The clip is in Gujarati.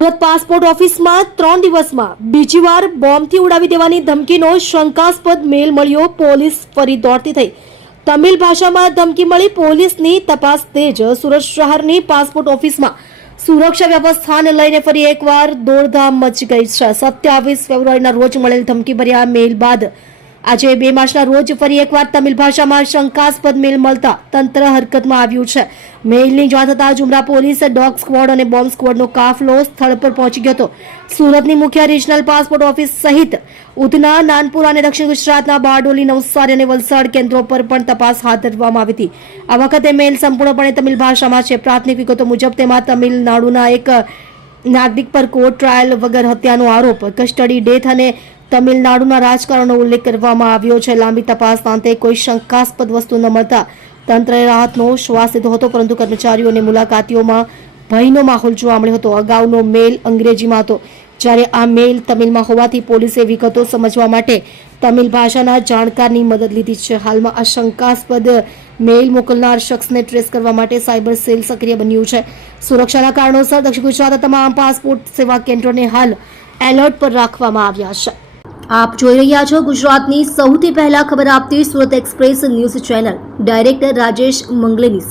સુરત પાસપોર્ટ ઓફિસમાં 3 દિવસમાં બીજી વાર બોમ્બથી ઉડાવી દેવાની ધમકીનો શંકાસ્પદ મેલ મળ્યો. પોલીસ ફરી દોડતી થઈ. તમિલ ભાષામાં ધમકી મળી. પોલીસની તપાસ તેજ. સુરત શહેરની પાસપોર્ટ ઓફિસમાં સુરક્ષા વ્યવસ્થાને લઈને ફરી એકવાર દોડધામ મચી ગઈ છે. 27 ફેબ્રુઆરીના રોજ મળેલ ધમકીભર્યા મેલ બાદ આજે 2 માર્ચના રોજ ફરી એકવાર તમિલ ભાષામાં શંકાસ્પદ મેલ મળતા તંત્ર હરકતમાં આવ્યું છે. મેલની જાણ થતાં જ ઉમરા પોલીસ, ડોગ સ્ક્વોડ અને બોમ્બ સ્ક્વોડનો કાફલો સ્થળ પર પહોંચી ગયો હતો. સુરતની મુખ્ય રિજનલ પાસપોર્ટ ઓફિસ સહિત ઉધના, નાનપુરા અને દક્ષિણ ગુજરાતના બારડોલી, નવસારી અને વલસાડ કેન્દ્રો પર પણ તપાસ હાથ ધરવામાં આવી હતી. આ વખતે મેલ સંપૂર્ણપણે તમિલ ભાષામાં છે. પ્રાથમિક વિગતો મુજબ તેમાં તમિલનાડુના એક નાગરિક પર કોર્ટ ટ્રાયલ વગર હત્યાનો આરોપ, કસ્ટડી ડેથ અને તમિલનાડુના રાજકારણનો ઉલ્લેખ કરવામાં આવ્યો છે. લાંબી તપાસના અંતે કોઈ શંકાસ્પદ વસ્તુ ન મળતા તંત્રએ રાહતનો શ્વાસ લીધો હતો, પરંતુ કર્મચારીઓ અને મુલાકાતીઓમાં ભયનો માહોલ જોવા મળ્યો હતો. અગાઉનો મેલ અંગ્રેજીમાં હતો, જ્યારે આ મેલ તમિલમાં હોવાથી પોલીસે વિગતો સમજવા માટે તમિલ ભાષાના જાણકારની મદદ લીધી છે. હાલમાં આ શંકાસ્પદ મેલ મોકલનાર શખ્સને ટ્રેસ કરવા માટે સાયબર સેલ સક્રિય બન્યું છે. સુરક્ષાના કારણોસર દક્ષિણ ગુજરાતના તમામ પાસપોર્ટ સેવા કેન્દ્રોને હાલ એલર્ટ પર રાખવામાં આવ્યા છે. આપ જોઈ રહ્યા છો ગુજરાતની સૌથી પહેલા ખબર આપતી Surat express news channel. Director Rajesh Mangleni સાથે.